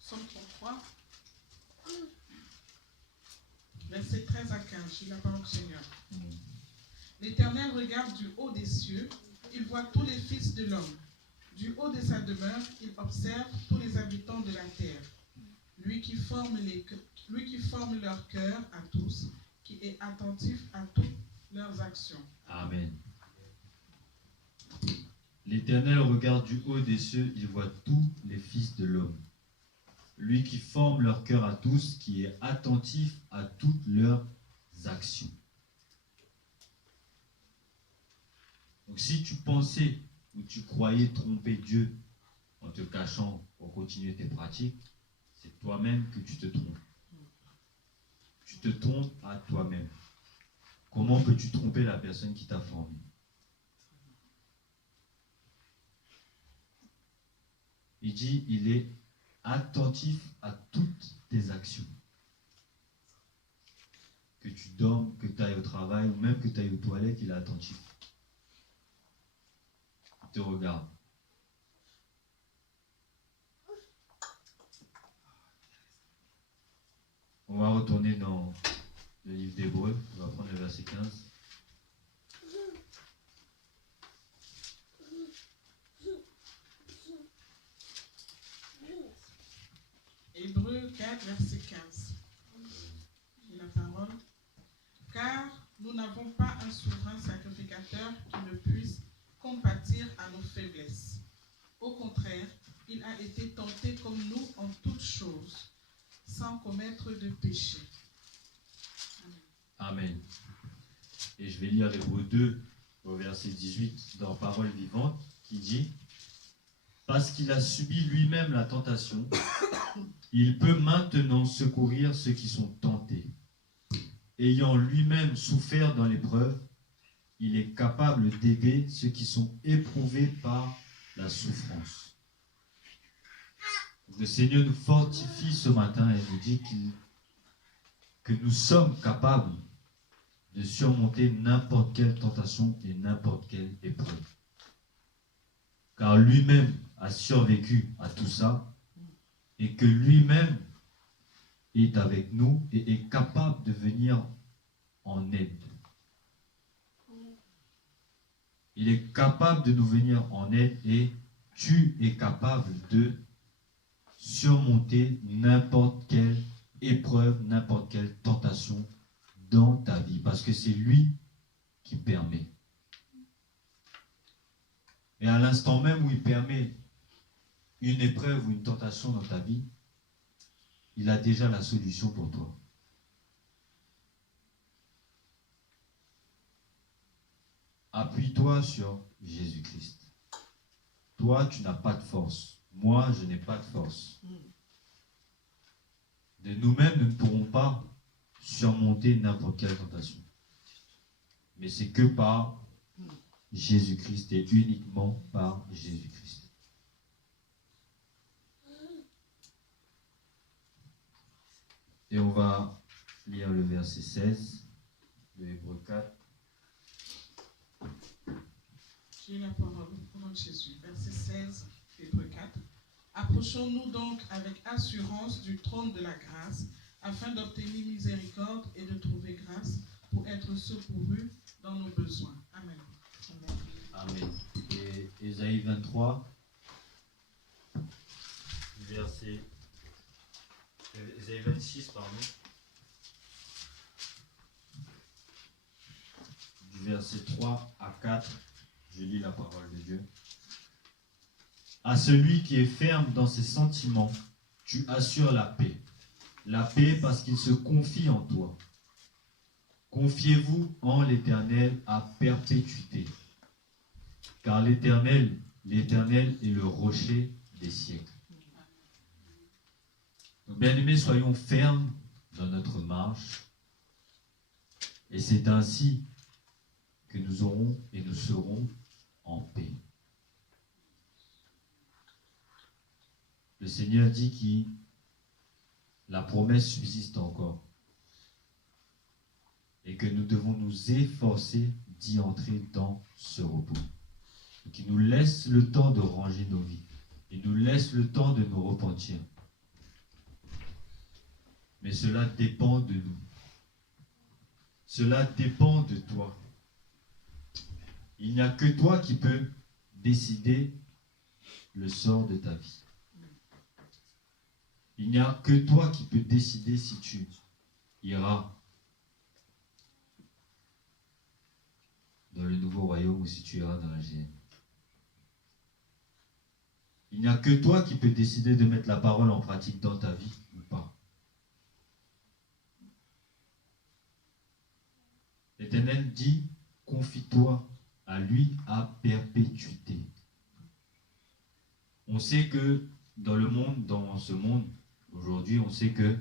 Psaume 33, versets 13 à 15. Je lis la parole du Seigneur. L'Éternel regarde du haut des cieux, il voit tous les fils de l'homme. Du haut de sa demeure, il observe tous les habitants de la terre. Lui qui forme leur cœur à tous, qui est attentif à toutes leurs actions. Amen. L'Éternel regarde du haut des cieux, il voit tous les fils de l'homme. Lui qui forme leur cœur à tous, qui est attentif à toutes leurs actions. Donc si tu pensais ou tu croyais tromper Dieu en te cachant pour continuer tes pratiques, c'est toi-même que tu te trompes. Tu te trompes à toi-même. Comment peux-tu tromper la personne qui t'a formé? Il dit, il est attentif à toutes tes actions. Que tu dormes, que tu ailles au travail, ou même que tu ailles aux toilettes, il est attentif. Il te regarde. On va retourner dans le livre d'Hébreux. On va prendre le verset 15. Hébreux 4, verset 15. J'ai la parole. Car nous n'avons pas un souverain sacrificateur qui ne puisse compatir à nos faiblesses. Au contraire, il a été tenté comme nous en toutes choses, sans commettre de péché. Amen. Et je vais lire Hébreux 2 au verset 18 dans Parole vivante qui dit: parce qu'il a subi lui-même la tentation, il peut maintenant secourir ceux qui sont tentés. ayant lui-même souffert dans l'épreuve, il est capable d'aider ceux qui sont éprouvés par la souffrance. Le Seigneur nous fortifie ce matin et nous dit que nous sommes capables de surmonter n'importe quelle tentation et n'importe quelle épreuve. Car lui-même a survécu à tout ça et que lui-même est avec nous et est capable de venir en aide. Il est capable de nous venir en aide et tu es capable de surmonter n'importe quelle épreuve, n'importe quelle tentation dans ta vie, parce que c'est lui qui permet. Et à l'instant même où il permet une épreuve ou une tentation dans ta vie, il a déjà la solution pour toi. Appuie-toi sur Jésus-Christ. Toi, tu n'as pas de force. Moi, je n'ai pas de force. De nous-mêmes, nous ne pourrons pas surmonter n'importe quelle tentation. Mais c'est que par Jésus-Christ et uniquement par Jésus-Christ. Et on va lire le verset 16 de Hébreux 4. J'ai la parole au nom de Jésus. Verset 16, Hébreux 4. Approchons-nous donc avec assurance du trône de la grâce, afin d'obtenir miséricorde et de trouver grâce pour être secourus dans nos besoins. Amen. Amen. Et Ésaïe 23, verset Ésaïe 26, pardon. Du verset 3 à 4, je lis la parole de Dieu. À celui qui est ferme dans ses sentiments, tu assures la paix. La paix parce qu'il se confie en toi. Confiez-vous en l'Éternel à perpétuité. Car l'Éternel est le rocher des siècles. Donc, bien-aimés, soyons fermes dans notre marche. Et c'est ainsi que nous aurons et nous serons en paix. Le Seigneur dit que la promesse subsiste encore et que nous devons nous efforcer d'y entrer dans ce repos. Qui nous laisse le temps de ranger nos vies et nous laisse le temps de nous repentir. Mais cela dépend de nous. Cela dépend de toi. Il n'y a que toi qui peux décider le sort de ta vie. Il n'y a que toi qui peux décider si tu iras dans le nouveau royaume ou si tu iras dans la géhenne. Il n'y a que toi qui peux décider de mettre la parole en pratique dans ta vie ou pas. L'Éternel dit, confie-toi à lui à perpétuité. On sait que dans ce monde, aujourd'hui, on sait que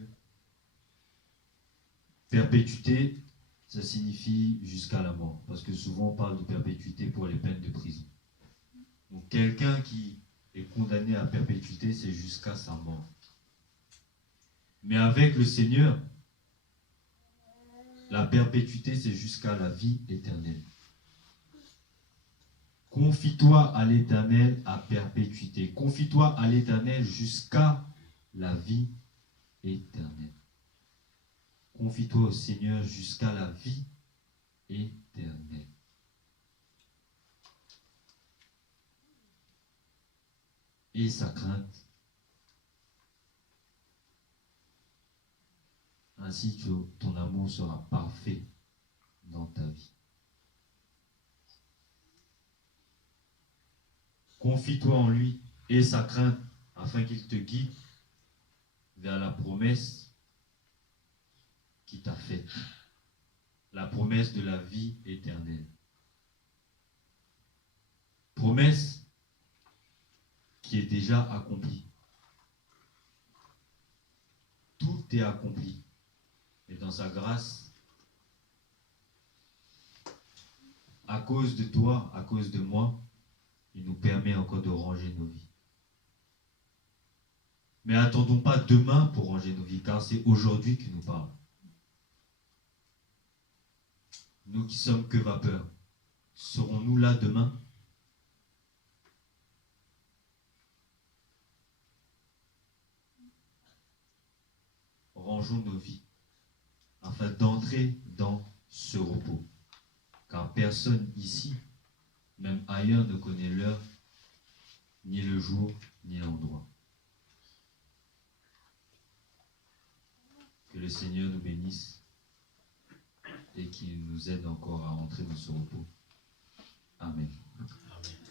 perpétuité, ça signifie jusqu'à la mort. Parce que souvent, on parle de perpétuité pour les peines de prison. Donc, quelqu'un qui est condamné à perpétuité, c'est jusqu'à sa mort. Mais avec le Seigneur, la perpétuité, c'est jusqu'à la vie éternelle. Confie-toi à l'Éternel à perpétuité. Confie-toi à l'Éternel jusqu'à la vie éternelle. Confie-toi au Seigneur jusqu'à la vie éternelle. Et sa crainte, ainsi que ton amour sera parfait dans ta vie. Confie-toi en lui et sa crainte afin qu'il te guide vers la promesse qui t'a faite, la promesse de la vie éternelle. Promesse qui est déjà accomplie. Tout est accompli. Et dans sa grâce, à cause de toi, à cause de moi, il nous permet encore de ranger nos vies. Mais attendons pas demain pour ranger nos vies, car c'est aujourd'hui qu'il nous parle. Nous qui sommes que vapeur, serons-nous là demain? Rangeons nos vies afin d'entrer dans ce repos. Car personne ici, même ailleurs, ne connaît l'heure, ni le jour, ni l'endroit. Que le Seigneur nous bénisse et qu'il nous aide encore à entrer dans ce repos. Amen. Amen.